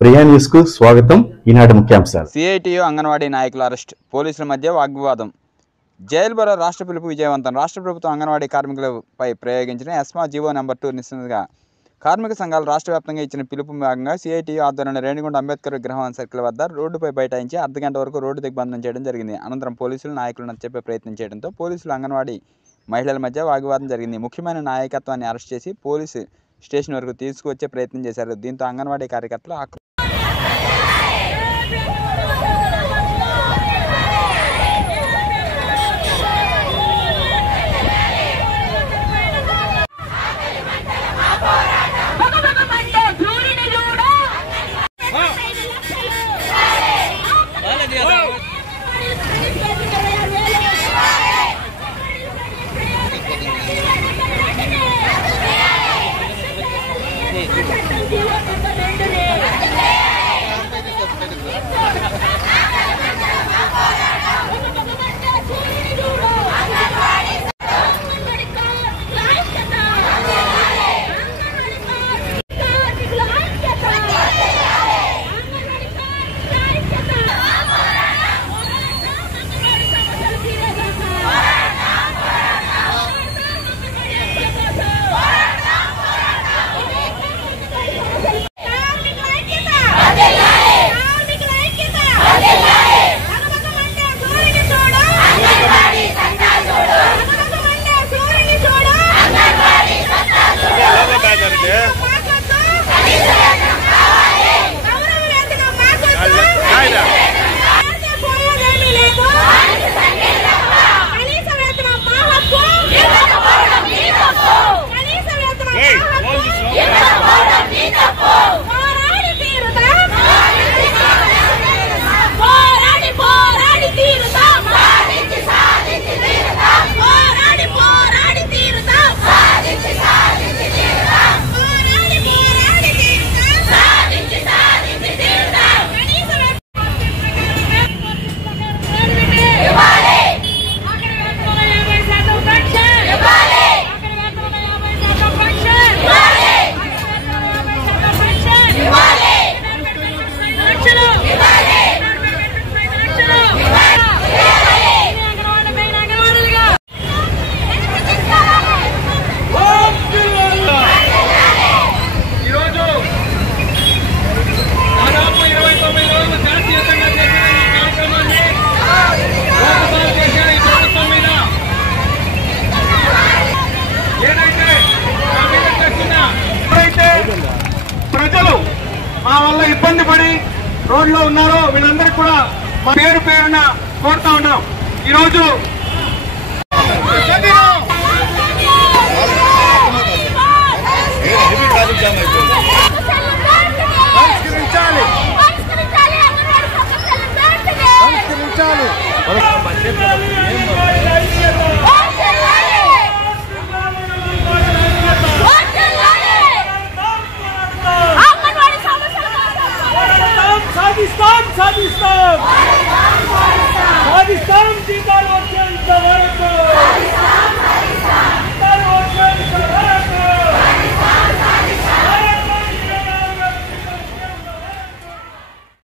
Priya news కు స్వాగతం. ఈనాటి ముఖ్యాంశాలు. సిఐటియు అంగన్వాడీ నాయకుల అరెస్ట్, పోలీసుల మధ్య వాగ్వివాదం. జైలు బరో రాష్ట్ర పిలుపు విజయవంతం. రాష్ట్ర ప్రభుత్వం అంగన్వాడీ కార్మికులపై ప్రయోగించిన ఎస్మా జీవో నెంబర్ 2 నిరసనగా కార్మిక సంఘాలు రాష్ట్ర వ్యాప్తంగా ఇచ్చిన పిలుపు భాగంగా సిఐటియు ఆధ్వర్యంలో రేణిగుంట అంబేద్కర్ విగ్రహం సర్కిల్ వద్ద రోడ్డుపై బైఠాయించి అర్ధగంట వరకు రోడ్డు దిగ్బంధనం చేయడం జరిగింది. అనంతరం పోలీసులు నాయకులు నచ్చజెప్పే ప్రయత్నం చేయడంతో పోలీసులు అంగన్వాడీ మహిళల మధ్య వాగ్వివాదం జరిగింది. ముఖ్యమైన నాయకత్వాన్ని అరెస్ట్ చేసి పోలీసు స్టేషన్ వరకు తీసుకువచ్చే ప్రయత్నం చేశారు. దీంతో అంగన్వాడీ కార్యకర్తలు ఇబ్బంది పడి రోడ్లో ఉన్నారో వీళ్ళందరికీ కూడా మా పేరు పేరున కోరుతా ఉన్నాం. ఈరోజు పాకిస్తాన్ జీతాలు వచ్చేంత వరకు